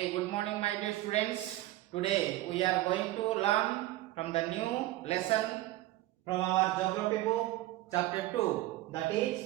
Okay, good morning my dear students. Today we are going to learn from the new lesson from our geography book chapter 2, that is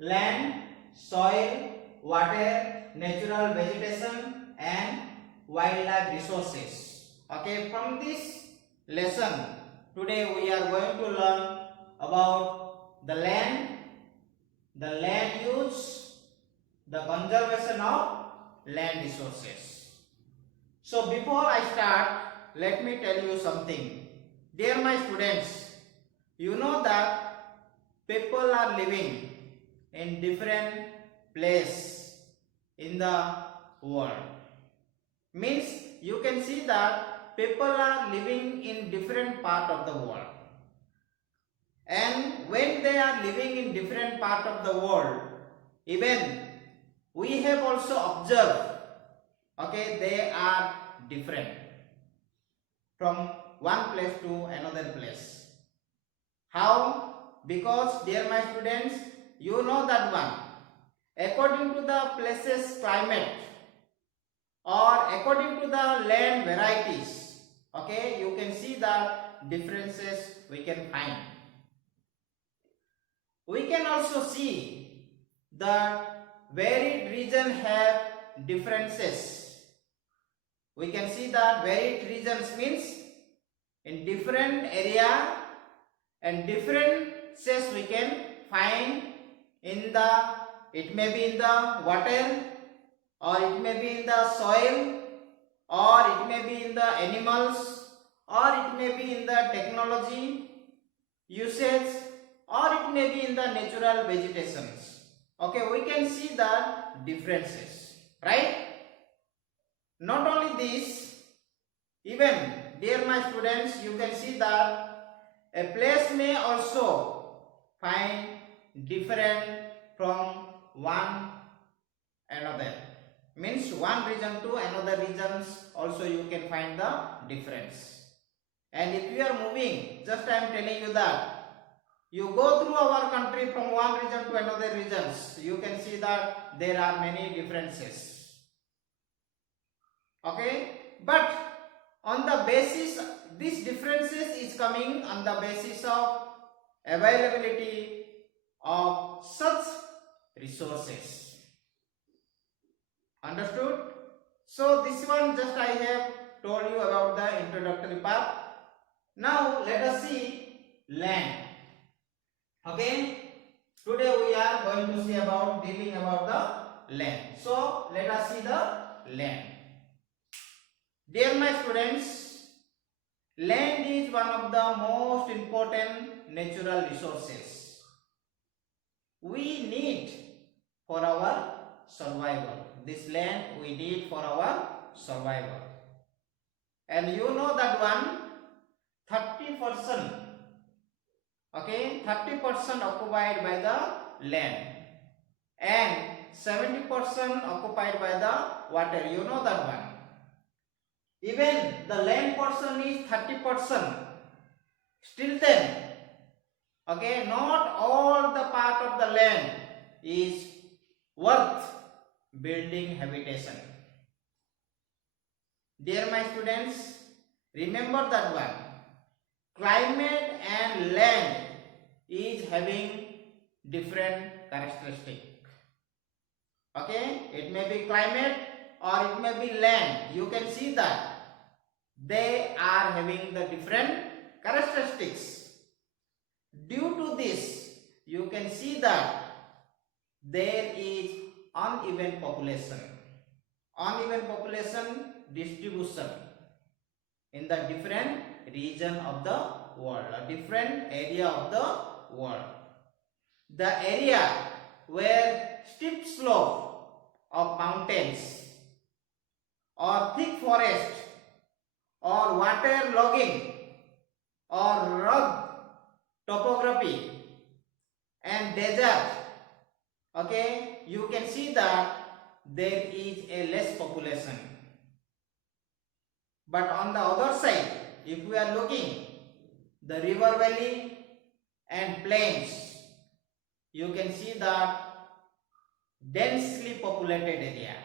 land, soil, water, natural vegetation and wildlife resources. Okay, from this lesson today we are going to learn about the land use, the conservation of land resources. So before I start, let me tell you something. Dear my students, you know that people are living in different places in the world. Means you can see that people are living in different part of the world. And when they are living in different part of the world, even we have also observed, okay, they are different from one place to another place. How? Because, dear my students, you know that one, according to the place's climate or according to the land varieties, okay, you can see the differences we can find. We can also see that varied region have differences. We can see that varied regions means in different area and differences we can find in the, it may be in the water, or it may be in the soil, or it may be in the animals, or it may be in the technology usage, or it may be in the natural vegetations. Okay, we can see the differences, right? Not only this, even, dear my students, you can see that a place may also find different from one another. Means one region to another regions also you can find the difference. And if you are moving, just I am telling you that you go through our country from one region to another regions, you can see that there are many differences. Okay, but on the basis, these differences is coming on the basis of availability of such resources. Understood? So this one just I have told you about the introductory part. Now let us see land. Okay, today we are going to see about dealing about the land. So let us see the land. Dear my students, land is one of the most important natural resources we need for our survival. This land we need for our survival. And you know that one, 30%, okay, 30% occupied by the land and 70% occupied by the water. You know that one. Even the land portion is 30%. Still then, okay, not all the part of the land is worth building habitation. Dear my students, remember that one. Climate and land is having different characteristics. Okay, it may be climate or it may be land. You can see that they are having the different characteristics. Due to this, you can see that there is uneven population distribution in the different region of the world, a different area of the world. The area where steep slope of mountains or thick forest or water logging or rugged topography and desert, okay, you can see that there is a less population. But on the other side, if we are looking the river valley and plains, you can see that densely populated area.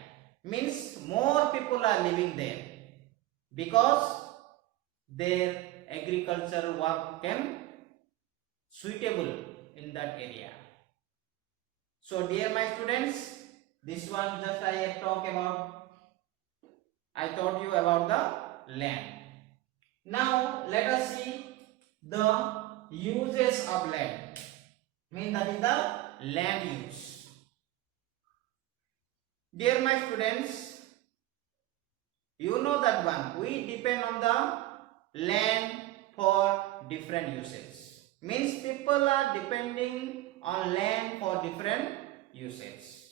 means more people are living there because their agricultural work can suitable in that area. So dear my students, this one just I taught you about the land. Now let us see the uses of land. Mean that is the land use. Dear my students, you know that one. We depend on the land for different uses. Means people are depending on land for different uses.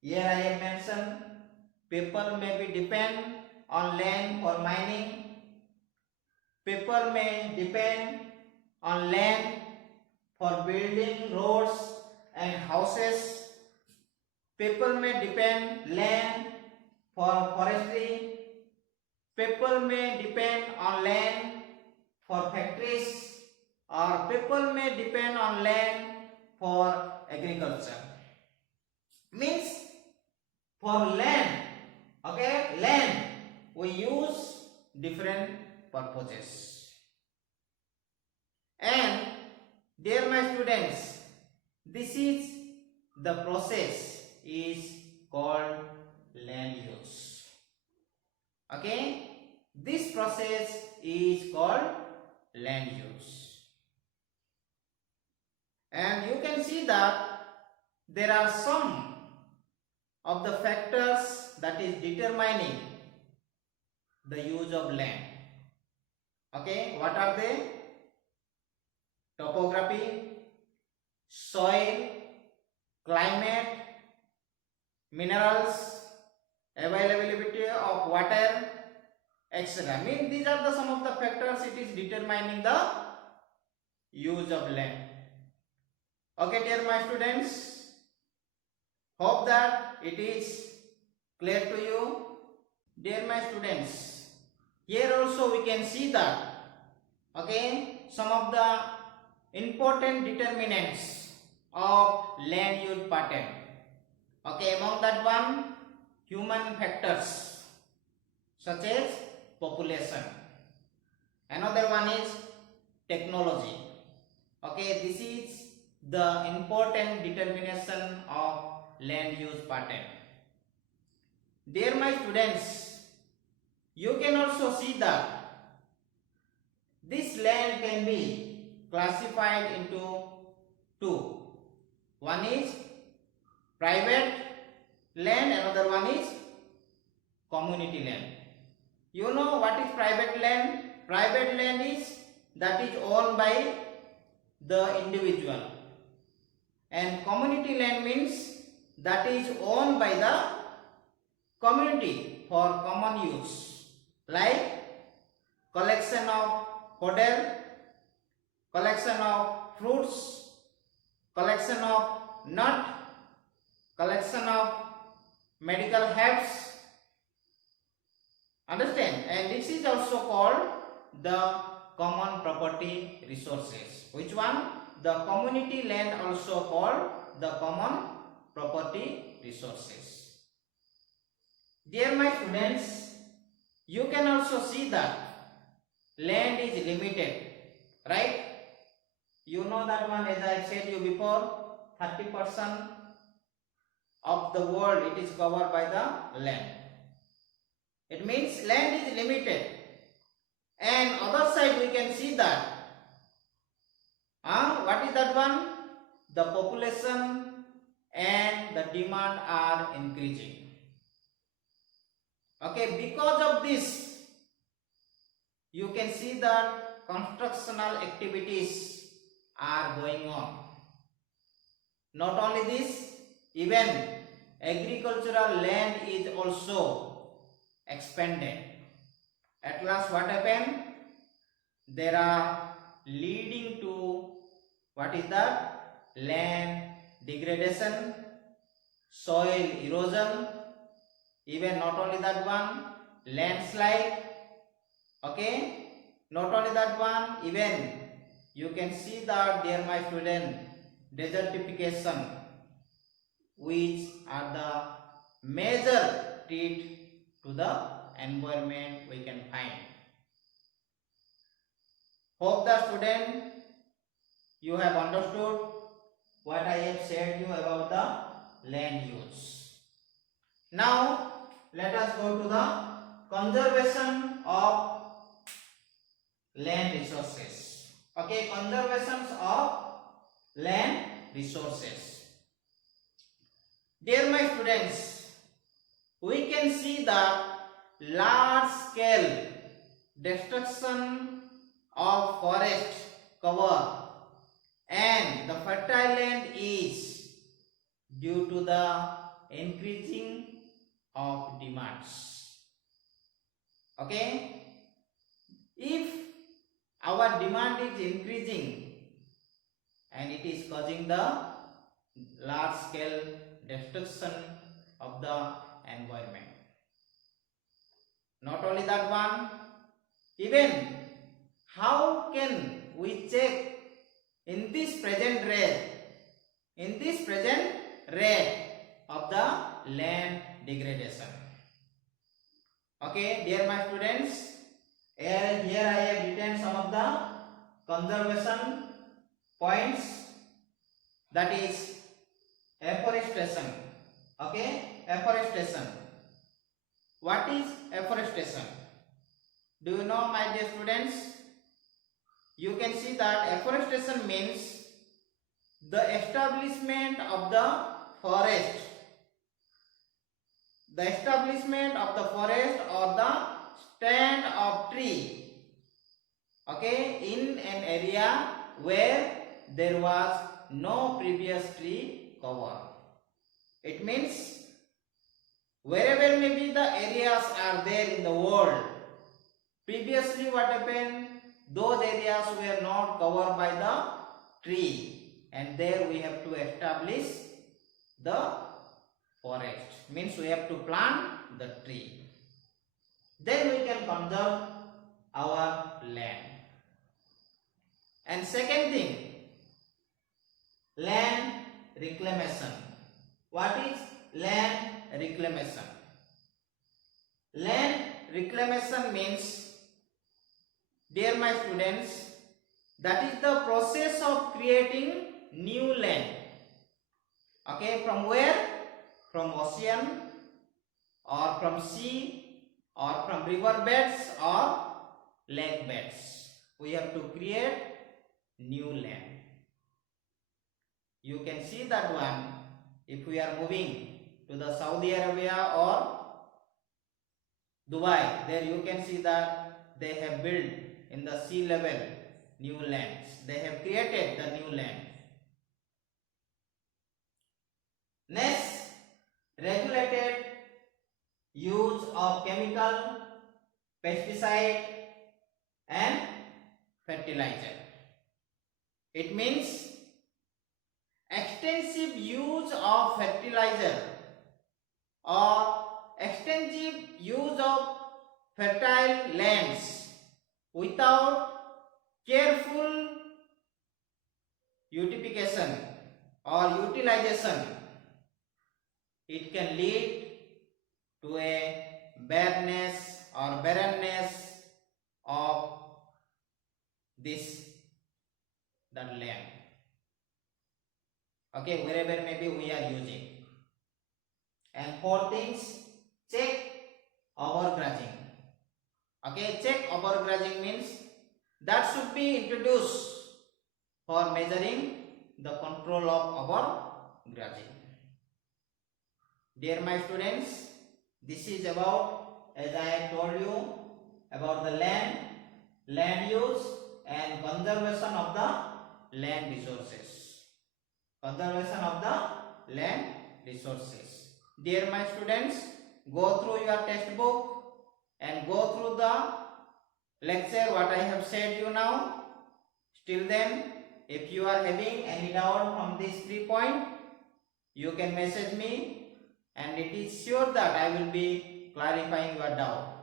Here I have mentioned people may be depend on land for mining. People may depend on land for building roads and houses. People may depend land for forestry. People may depend on land for factories, or people may depend on land for agriculture. Means for land, okay, land we use different purposes. And dear my students, this is the process is called land use. Okay, this process is called land use. And you can see that there are some of the factors that is determining the use of land. Okay, what are they? Topography, soil, climate, minerals, availability of water, etc. Mean these are the some of the factors it is determining the use of land. Okay, dear my students, hope that it is clear to you. Dear my students, here also we can see that, okay, some of the important determinants of land use pattern. Okay, among that one, human factors such as population. Another one is technology. Okay, this is the important determination of land use pattern. Dear my students, you can also see that this land can be classified into two. One is private land, another one is community land. You know what is private land? Private land is that is owned by the individual, and community land means that is owned by the community for common use, like collection of fodder, collection of fruits, collection of nut, collection of medical herbs. Understand? And this is also called the common property resources. Which one? The community land also called the common property resources. Dear my students, you can also see that land is limited, right? You know that one, as I said you before, 30% of the world it is covered by the land. It means land is limited. And other side we can see that what is that one? The population and the demand are increasing. Okay, because of this you can see that constructional activities are going on. Not only this, even agricultural land is also expanded. At last what happened? There are leading to what is that? Land degradation, soil erosion, even not only that one, landslide. Okay, not only that one, even you can see that, dear my student, desertification, which are the major treat to the environment we can find. Hope the student you have understood what I have said you about the land use. Now let us go to the conservation of land resources. Okay, conservation of land resources. Dear my students, we can see the large scale destruction of forest cover and the fertile land is due to the increasing of demands. Okay, if our demand is increasing and it is causing the large scale destruction of the environment. Not only that one, even how can we check in this present rate of the land degradation. Okay, dear my students, here I have written some of the conservation points, that is afforestation. Okay, afforestation. What is afforestation? Do you know, my dear students? You can see that afforestation means the establishment of the forest. The establishment of the forest or the stand of tree, okay, in an area where there was no previous tree cover. It means wherever maybe the areas are there in the world, previously what happened, those areas were not covered by the tree, and there we have to establish the forest, means we have to plant the tree. Then we can conserve our land. And second thing, land reclamation. What is land reclamation? Land reclamation means, dear my students, that is the process of creating new land. Okay, from where? From ocean or from sea or from river beds or lake beds. We have to create new land. You can see that one if we are moving to the Saudi Arabia or Dubai. There you can see that they have built in the sea level new lands. They have created the new land. Next, regulated use of chemical, pesticide and fertilizer. It means extensive use of fertilizer or extensive use of fertile lands without careful utification or utilization. It can lead to a barrenness of that land. Okay, wherever maybe we are using. And four things, check overgrazing. Okay, check overgrazing means that should be introduced for measuring the control of overgrazing. Dear my students, this is about, as I have told you, about the land use and conservation of the land resources. Conservation of the land resources. Dear my students, go through your textbook and go through the lecture what I have said you now. Till then, if you are having any doubt from these 3 points, you can message me and it is sure that I will be clarifying your doubt.